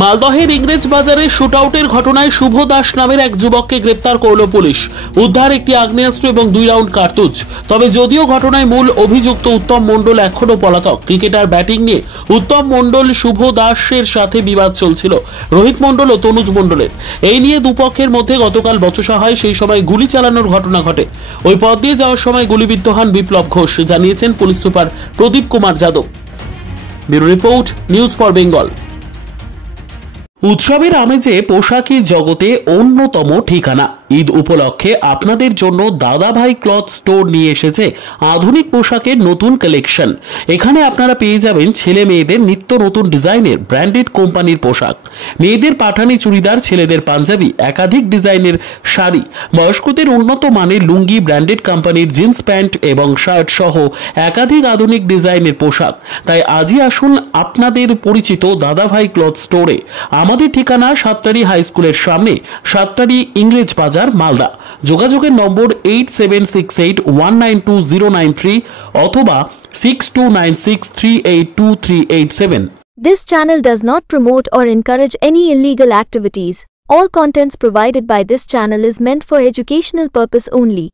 মালদহের ইংরেজ বাজারে শুটআউটের ঘটনায় শুভ দাস নামের এক যুবককে গ্রেপ্তার করল পুলিশ। উদ্ধার একটি আগ্নেয়াস্ত্র এবং 2 রাউন্ড কার্তুজ। তবে যদিও ঘটনায় মূল অভিযুক্ত উত্তম মণ্ডল এখনো পলাতক। ক্রিকেটার ব্যাটিং নিয়ে উত্তম মণ্ডল শুভ দাসের সাথে বিবাদ চলছিল রোহিত মণ্ডল ও তনুজ মণ্ডলের। এই নিয়ে দুপক্ষের মধ্যে গতকাল বচসা হয়। সেই সময় গুলি চালানোর ঘটনা ঘটে। ওই পথ দিয়ে যাওয়ার সময় গুলিবিদ্ধ হন বিপ্লব ঘোষ, জানিয়েছেন police super Pradip Kumar Yadav. Bureau report, news for Bengal. উৎসবের আমেজে পোশাকি জগতে অন্যতম ঠিকানা। ঈদ উপলক্ষে আপনাদের জন্য দাদাভাই ক্লথ স্টোর নিয়ে এসেছে আধুনিক পোশাকের নতুন কালেকশন। এখানে আপনারা পেয়ে যাবেন ছেলে মেয়েদের নিত্য নতুন ডিজাইনের ব্র্যান্ডেড কোম্পানির পোশাক, মেয়েদের পাঠানি চুড়িদার, ছেলেদের পাঞ্জাবি, একাধিক ডিজাইনের শাড়ি, বয়স্কদের উন্নত মানের লুঙ্গি, ব্র্যান্ডেড কোম্পানির জিন্স প্যান্ট এবং শার্ট সহ একাধিক আধুনিক ডিজাইনের পোশাক। তাই আজই আসুন আপনাদের পরিচিত দাদাভাই ক্লথ স্টোরে। আমাদের ঠিকানা সাতটারি হাই স্কুলের সামনে, সাতটারি ইংরেজ বাজার, মালদা। যোগাযোগের নম্বর 8768192093 অথবা 6296382387। This channel does not promote or encourage any illegal activities. All contents provided by this channel is meant for educational purpose only.